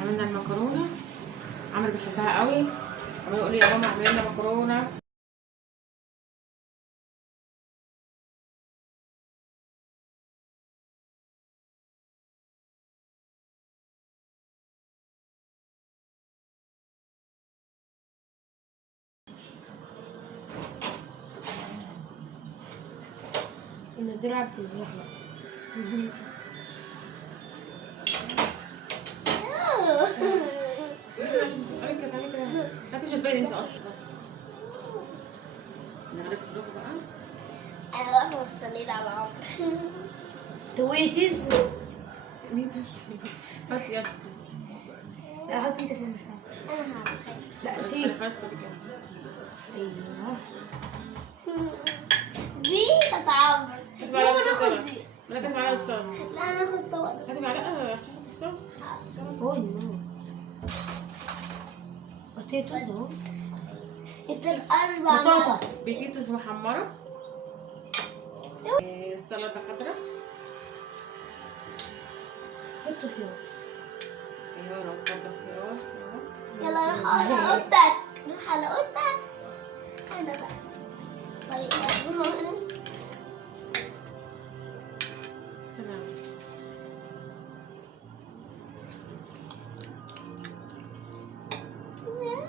عملنا المكرونه. عمرو بيحبها قوي، عمال يقول لي يا ماما اعملي لنا مكرونه. الدرع بتتزحلق. تعالي كده تعالي كده، هاتي مش هتبين انت اصلا. بس نغرق كلكم بقى. انا واقفه مستنيه على عمرو. تويتيز. هات يا لا حط انت عشان مش عارف. انا هعمل لا بس سيب. خلاص خدي كده. ايوه دي بتاعت عمرو. هاتي معلقه يلا الصوص. ناخد دي. ولا هاتي معلقه الصوص. لا انا هاخد طبق ده. هاتي معلقه عشان احط الصوص. اوه نو. بطيتوز اهو. انت الاربع بطاطا. بيتيتوس محمره. سلطه خضراء. حطوا خيار. خيار اتفضل خيار. يلا روح على اوضتك، روح على اوضتك. انا بقى طريقة سلام.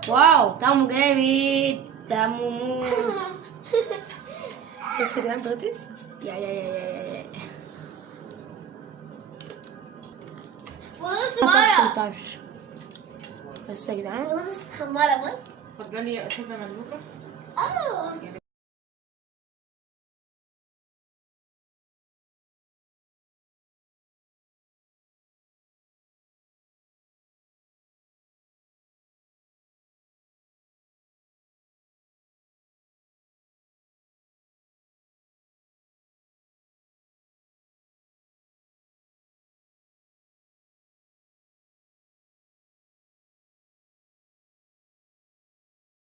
واو طعمه جامد، طعمه موت. بس يا جدعان بطاطس يا بص طرش مرة طرش. بس يا جدعان بص حمارة بص. اتفضلي يا استاذه مملوكه. اه يعني